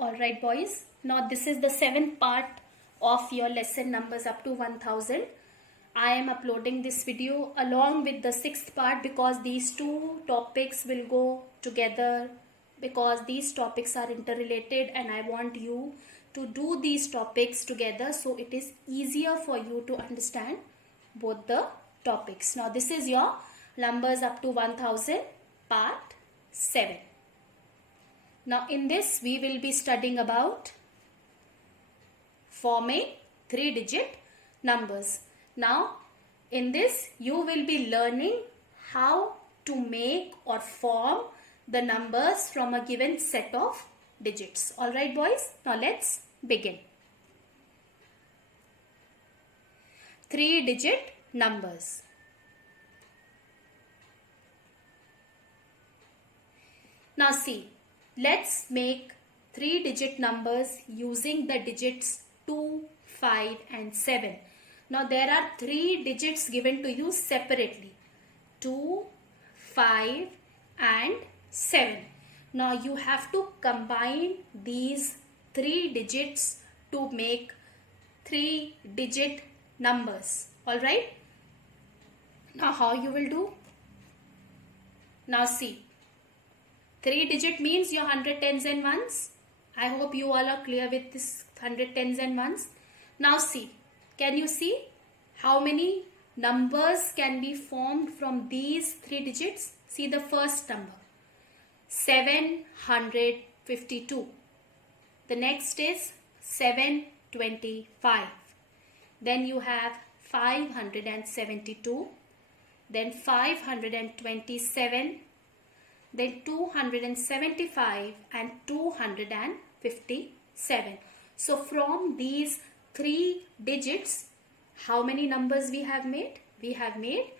Alright boys, now this is the 7th part of your lesson numbers up to 1000. I am uploading this video along with the 6th part because these two topics will go together, because these topics are interrelated and I want you to do these topics together so it is easier for you to understand both the topics. Now this is your numbers up to 1000 part 7. Now in this we will be studying about forming 3-digit numbers. Now in this you will be learning how to make or form the numbers from a given set of digits. Alright boys, now let's begin. 3-digit numbers. Now see, let's make 3-digit numbers using the digits 2, 5 and 7. Now there are 3 digits given to you separately. 2, 5 and 7. Now you have to combine these 3 digits to make 3-digit numbers. Alright? Now how you will do? Now see. 3-digit means your 100 tens and ones. I hope you all are clear with this 100 tens and ones. Now see, can you see how many numbers can be formed from these 3 digits? See the first number, 752. The next is 725. Then you have 572. Then 527. Then 275 and 257. So from these 3 digits, how many numbers we have made? We have made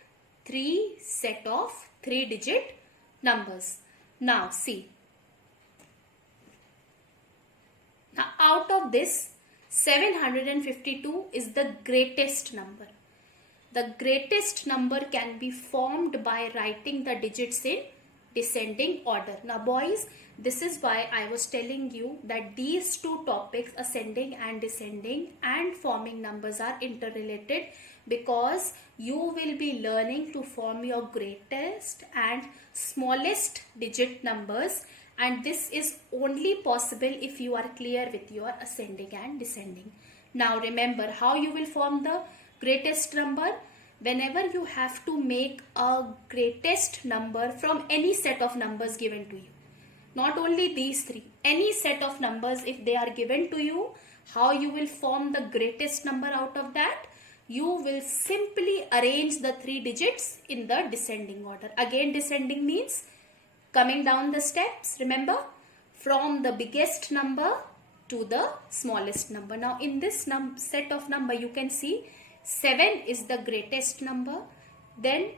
3 set of 3-digit numbers. Now see. Now out of this, 752 is the greatest number. The greatest number can be formed by writing the digits in descending order. Now boys, this is why I was telling you that these two topics, ascending and descending and forming numbers, are interrelated, because you will be learning to form your greatest and smallest digit numbers, and this is only possible if you are clear with your ascending and descending. Now remember how you will form the greatest number. Whenever you have to make a greatest number from any set of numbers given to you, not only these 3, any set of numbers if they are given to you, how you will form the greatest number out of that? You will simply arrange the 3 digits in the descending order. Again, descending means coming down the steps, remember, from the biggest number to the smallest number. Now in this set of number you can see 7 is the greatest number, then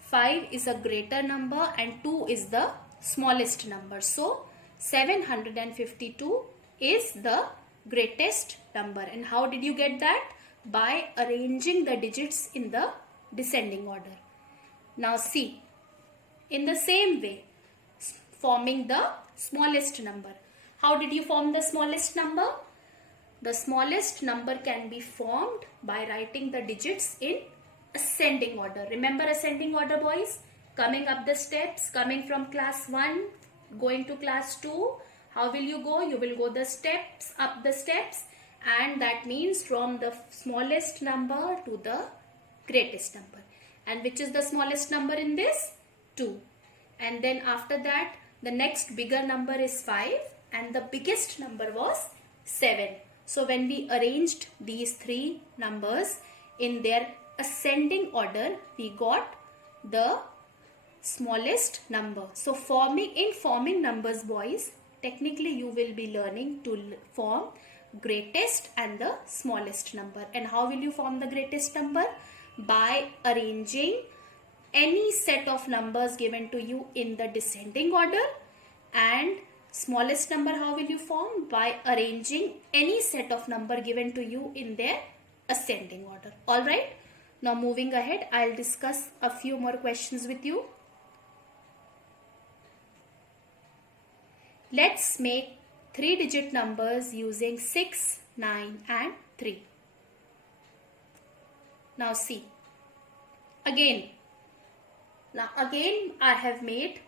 5 is a greater number and 2 is the smallest number. So 752 is the greatest number. And how did you get that? By arranging the digits in the descending order. Now see, in the same way, forming the smallest number. How did you form the smallest number? The smallest number can be formed by writing the digits in ascending order. Remember ascending order boys? Coming up the steps, coming from class 1, going to class 2. How will you go? You will go the steps, up the steps, and that means from the smallest number to the greatest number. And which is the smallest number in this? 2. And then after that, the next bigger number is 5 and the biggest number was 7. So when we arranged these 3 numbers in their ascending order, we got the smallest number. So in forming numbers boys, technically you will be learning to form greatest and the smallest number. And how will you form the greatest number? By arranging any set of numbers given to you in the descending order. And smallest number, how will you form? By arranging any set of number given to you in their ascending order. Alright. Now moving ahead, I'll discuss a few more questions with you. Let's make three digit numbers using 6, 9 and 3. Now see. Again I have made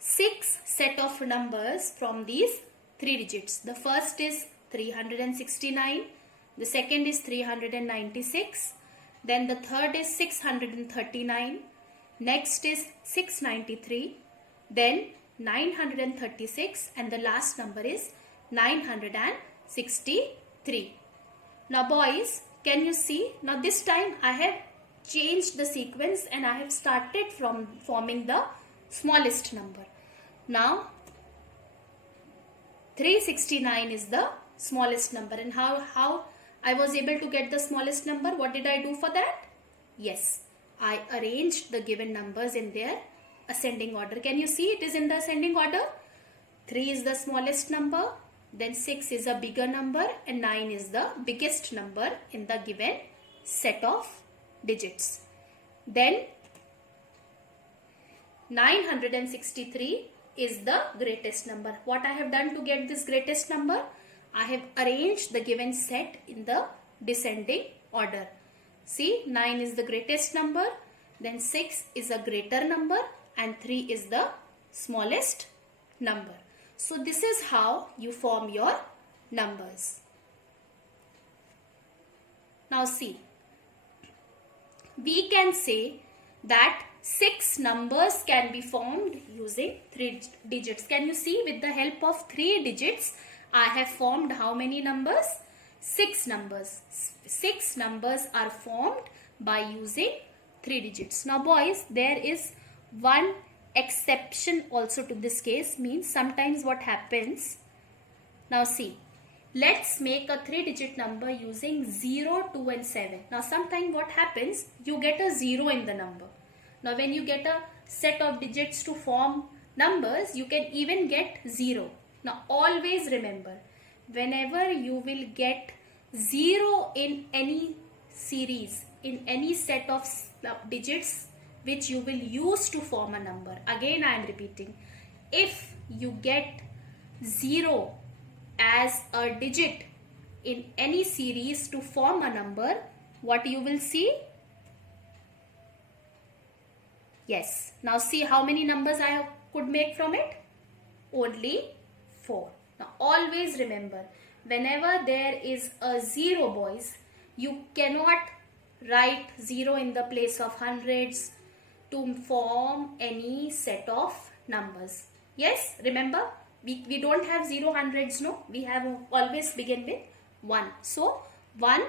6 set of numbers from these 3 digits. The first is 369, the second is 396, then the third is 639, next is 693, then 936, and the last number is 963. Now boys, can you see? Now this time I have changed the sequence and I have started from forming the smallest number. Now 369 is the smallest number, and how I was able to get the smallest number? What did I do for that? Yes, I arranged the given numbers in their ascending order. Can you see it is in the ascending order? 3 is the smallest number, then 6 is a bigger number, and 9 is the biggest number in the given set of digits. Then 963 is the greatest number. What I have done to get this greatest number? I have arranged the given set in the descending order. See, 9 is the greatest number, then 6 is a greater number, and 3 is the smallest number. So this is how you form your numbers. Now see, we can say that 6 numbers can be formed using 3 digits. Can you see, with the help of 3 digits, I have formed how many numbers? 6 numbers. 6 numbers are formed by using 3 digits. Now boys, there is one exception also to this case, means sometimes what happens. Now see, let's make a 3 digit number using 0, 2 and 7. Now sometimes what happens, you get a 0 in the number. Now when you get a set of digits to form numbers, you can even get 0. Now always remember, whenever you will get 0 in any series, in any set of digits which you will use to form a number, again I am repeating, if you get 0 as a digit in any series to form a number, what you will see? Yes. Now see how many numbers I could make from it? Only 4. Now always remember, whenever there is a 0, boys, you cannot write 0 in the place of hundreds to form any set of numbers. Yes, remember, we don't have 0 hundreds, no, we have always begin with 1. So 1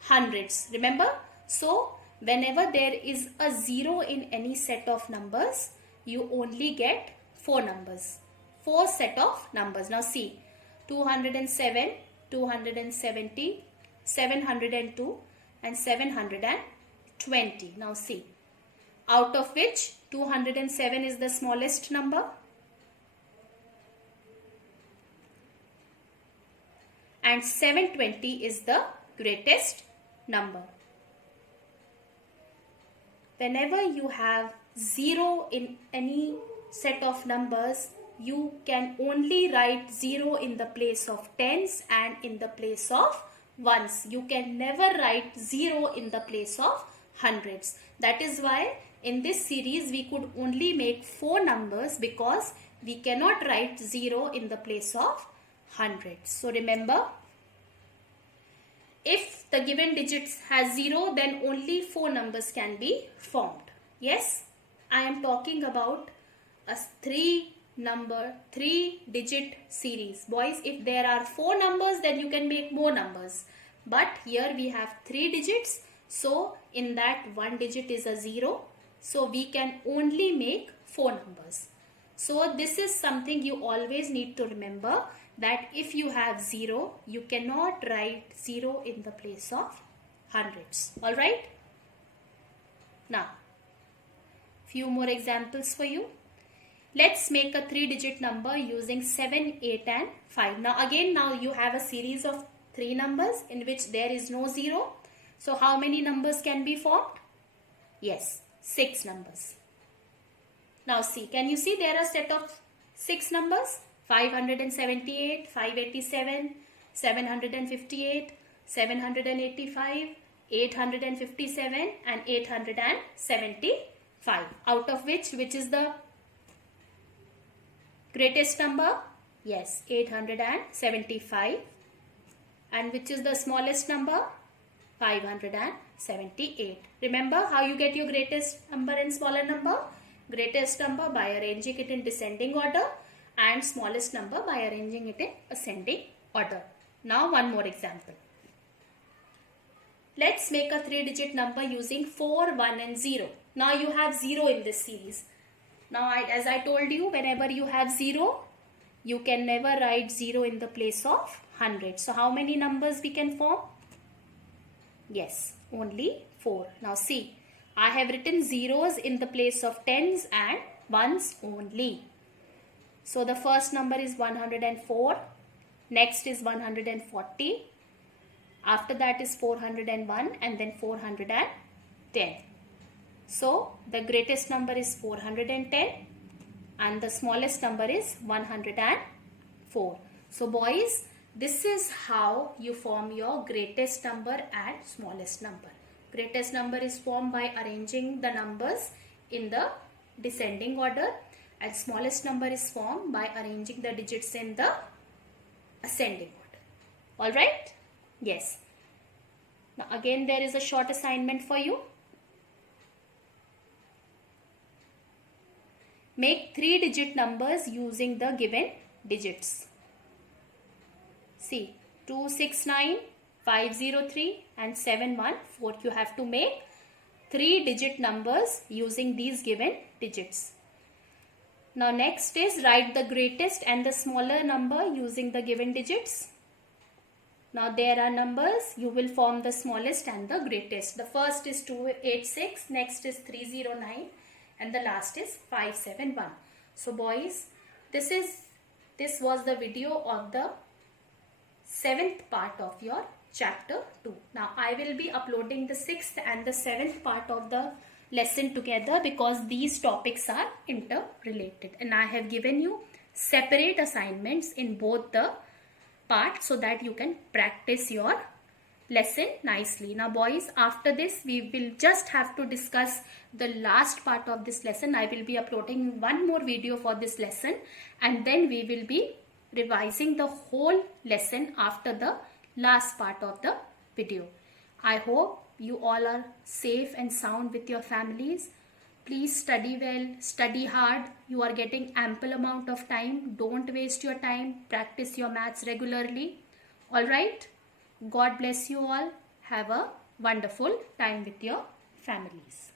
hundreds, remember. So whenever there is a 0 in any set of numbers, you only get 4 numbers, 4 set of numbers. Now see, 207, 270, 702 and 720. Now see, out of which 207 is the smallest number and 720 is the greatest number. Whenever you have 0 in any set of numbers, you can only write 0 in the place of tens and in the place of ones. You can never write 0 in the place of hundreds. That is why in this series we could only make 4 numbers, because we cannot write 0 in the place of hundreds. So remember, if the given digits has 0, then only 4 numbers can be formed. Yes, I am talking about a 3 digit series. Boys, if there are 4 numbers, then you can make more numbers. But here we have 3 digits. So in that 1 digit is a 0. So we can only make 4 numbers. So this is something you always need to remember, that if you have 0, you cannot write 0 in the place of hundreds. Alright? Now, few more examples for you. Let's make a 3 digit number using 7, 8 and 5. Now you have a series of 3 numbers in which there is no 0. So how many numbers can be formed? Yes, 6 numbers. Now see, can you see there are a set of 6 numbers? 578, 587, 758, 785, 857 and 875. Out of which is the greatest number? Yes, 875. And which is the smallest number? 578. Remember how you get your greatest number and smaller number? Greatest number by arranging it in descending order and smallest number by arranging it in ascending order. Now one more example. Let's make a 3-digit number using 4, 1 and 0. Now you have 0 in this series. Now as I told you, whenever you have 0, you can never write 0 in the place of 100. So how many numbers we can form? Yes, only 4. Now see, I have written zeros in the place of tens and ones only. So the first number is 104. Next is 140. After that is 401 and then 410. So the greatest number is 410 and the smallest number is 104. So boys, this is how you form your greatest number and smallest number. Greatest number is formed by arranging the numbers in the descending order and smallest number is formed by arranging the digits in the ascending order. Alright? Yes. Now again there is a short assignment for you. Make 3-digit numbers using the given digits. See, 269, 503 and 714. You have to make 3-digit numbers using these given digits. Now next is write the greatest and the smaller number using the given digits. Now there are numbers, you will form the smallest and the greatest. The first is 286, next is 309 and the last is 571. So boys, this was the video of the 7th part of your chapter 2. Now I will be uploading the 6th and the 7th part of the lesson together because these topics are interrelated, and I have given you separate assignments in both the parts so that you can practice your lesson nicely. Now boys, after this we will just have to discuss the last part of this lesson. I will be uploading one more video for this lesson and then we will be revising the whole lesson after the last part of the video. I hope you all are safe and sound with your families. Please study well, study hard. You are getting ample amount of time. Don't waste your time. Practice your maths regularly. Alright? God bless you all. Have a wonderful time with your families.